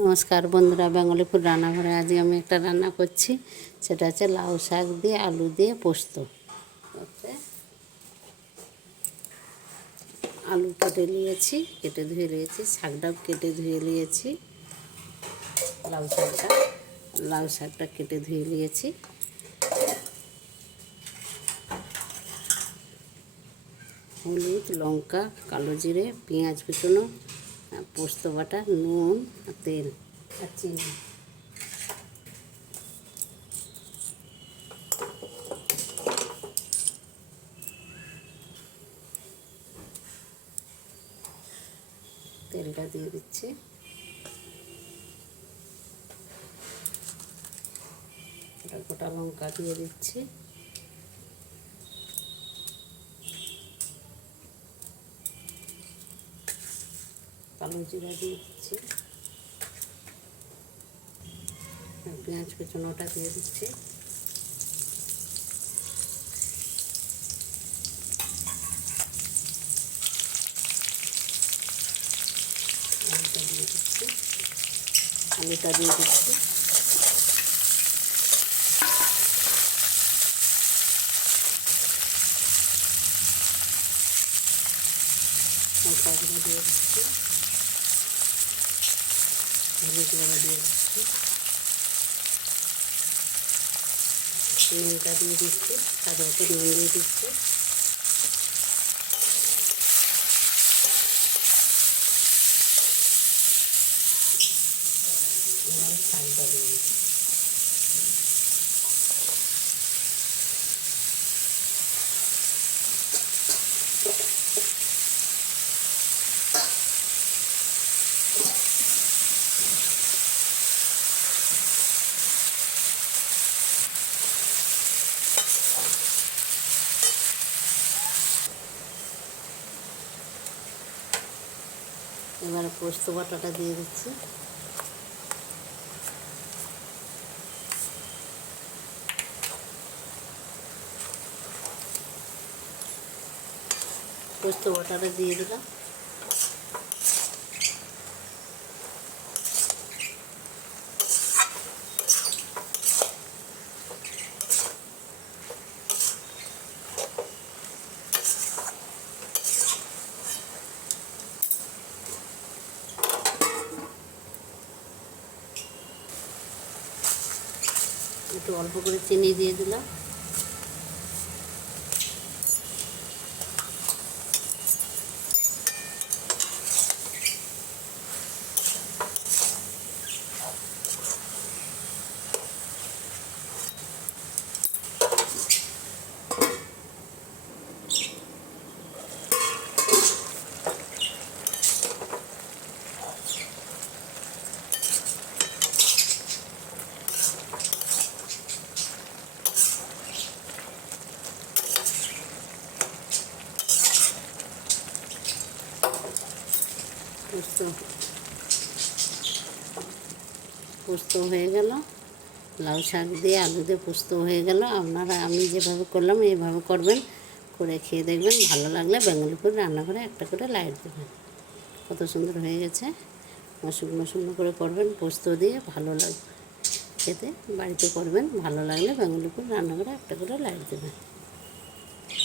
নমস্কার বন্ধুরা, বেঙ্গলিপুর রান্নাঘরে আজকে আমি একটা রান্না করছি। সেটা হচ্ছে লাউ শাক দিয়ে আলু দিয়ে পোস্ত। আলু কেটে নিয়েছি, কেটে ধুয়ে নিয়েছি, শাকটাও কেটে ধুয়ে নিয়েছি। লাউ শাকটা কেটে ধুয়ে নিয়েছি। হলুদ, লঙ্কা, কালো জিরে, পেঁয়াজ কুচনো, পোস্ত বাটা, নুন, তেল আর চিনি। তেলটা দিয়ে দিচ্ছি। গোটা লঙ্কা দিয়ে দিচ্ছি। কালো জিরা দিয়ে দিচ্ছি। পেঁয়াজ কুচনোটা দিয়ে দিচ্ছি। আলুটা দিয়ে দিচ্ছি। লঙ্কাগুলো দিয়ে দিচ্ছি। হলুদ গুঁড়ো দিয়ে দিচ্ছি। নুনটা দিয়ে দিচ্ছি। তার উপর নুন দিয়ে দিচ্ছি। শাকটা দিয়ে দিচ্ছি। এবারে পোস্ত বাটাটা দিয়ে দিচ্ছি। পোস্ত বাটাটা দিয়ে দিলাম। একটু অল্প করে চিনি দিয়ে দিলাম। পোস্ত হয়ে গেল। লাউ শাক দিয়ে আলু দিয়ে পোস্ত হয়ে গেল। আপনারা আমি যেভাবে করলাম এইভাবে করবেন, করে খেয়ে দেখবেন। ভালো লাগলে বেঙ্গলিপুর রান্নাঘরে একটা করে লাইক দেবেন। কত সুন্দর হয়ে গেছে। শুকনো শুকনো করে করবেন, পোস্ত দিয়ে ভালো লাগবে খেতে। বাড়িতে করবেন, ভালো লাগলে বেঙ্গলিপুর রান্নাঘরে একটা করে লাইক দেবেন।